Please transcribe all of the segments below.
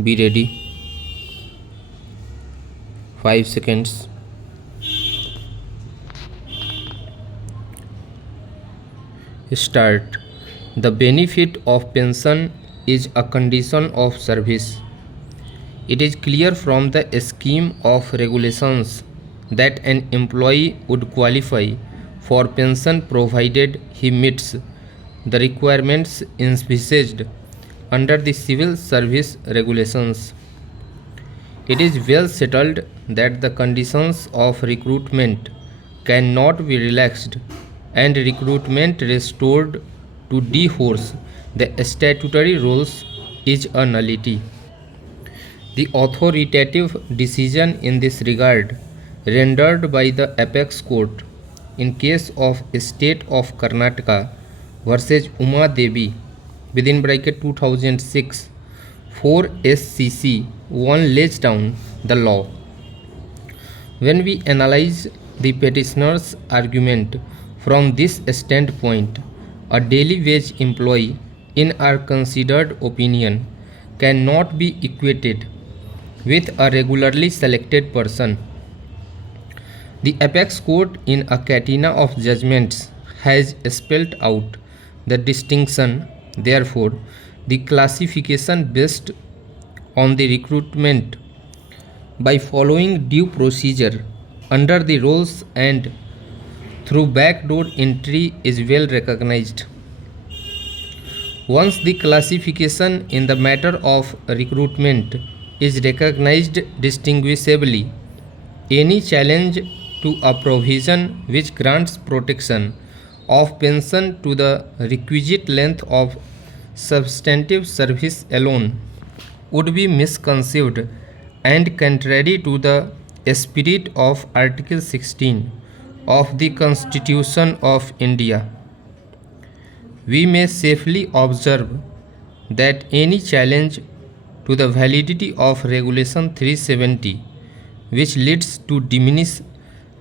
Be ready. 5 seconds. Start. The benefit of pension is a condition of service. It is clear from the scheme of regulations that an employee would qualify for pension provided he meets the requirements envisaged under the Civil Service Regulations. It is well settled that the conditions of recruitment cannot be relaxed and recruitment restored to dehorse the statutory rules is a nullity. The authoritative decision in this regard rendered by the Apex Court in case of State of Karnataka versus Uma Devi within bracket 2006 4 SCC 1 lays down the law. When we analyze the petitioner's argument from this standpoint, a daily wage employee in our considered opinion cannot be equated with a regularly selected person. The Apex Court in a catena of judgments has spelled out the distinction. Therefore, the classification based on the recruitment by following due procedure under the rules and through backdoor entry is well recognized. Once the classification in the matter of recruitment is recognized distinguishably, any challenge to a provision which grants protection of pension to the requisite length of substantive service alone would be misconceived and contrary to the spirit of Article 16 of the Constitution of India. We may safely observe that any challenge to the validity of Regulation 370 which leads to diminish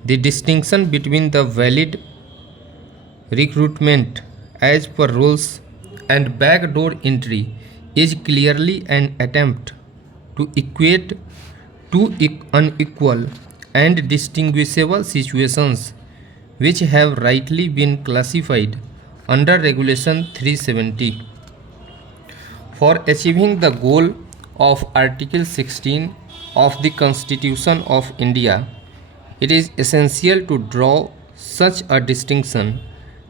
the distinction between the valid recruitment as per rules and backdoor entry is clearly an attempt to equate two unequal and distinguishable situations which have rightly been classified under Regulation 370. For achieving the goal of Article 16 of the Constitution of India, it is essential to draw such a distinction,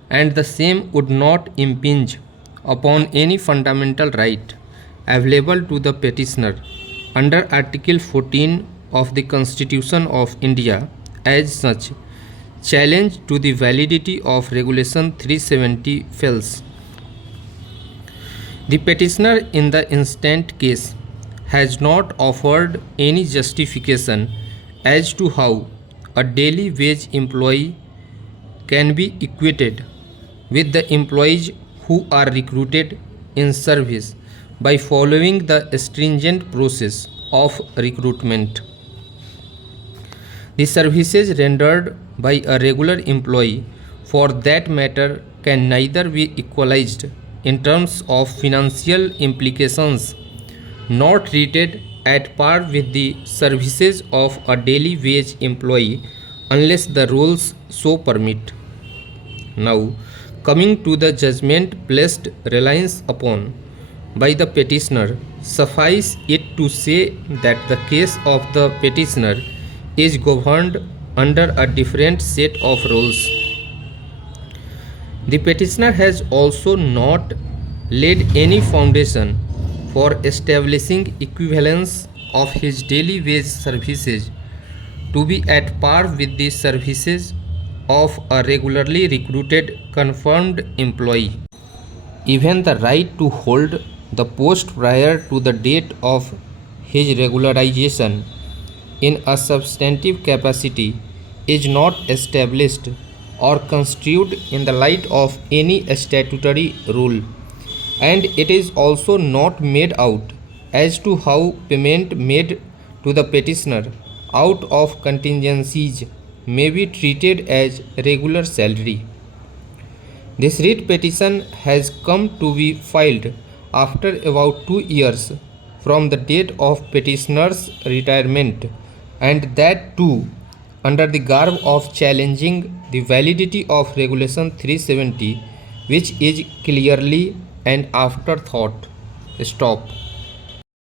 and the same would not impinge upon any fundamental right available to the petitioner under Article 14 of the Constitution of India. As such, challenge to the validity of Regulation 370 fails. The petitioner in the instant case has not offered any justification as to how a daily wage employee can be equated with the employees who are recruited in service by following the stringent process of recruitment. The services rendered by a regular employee, for that matter, can neither be equalized in terms of financial implications nor treated at par with the services of a daily wage employee unless the rules so permit. Now, coming to the judgment placed reliance upon by the petitioner, suffice it to say that the case of the petitioner is governed under a different set of rules. The petitioner has also not laid any foundation for establishing equivalence of his daily wage services to be at par with the services of a regularly recruited confirmed employee. Even the right to hold the post prior to the date of his regularization in a substantive capacity is not established or construed in the light of any statutory rule, and it is also not made out as to how payment made to the petitioner out of contingencies may be treated as regular salary. This writ petition has come to be filed after about 2 years from the date of petitioner's retirement, and that too under the garb of challenging the validity of Regulation 370, which is clearly an afterthought. Stop.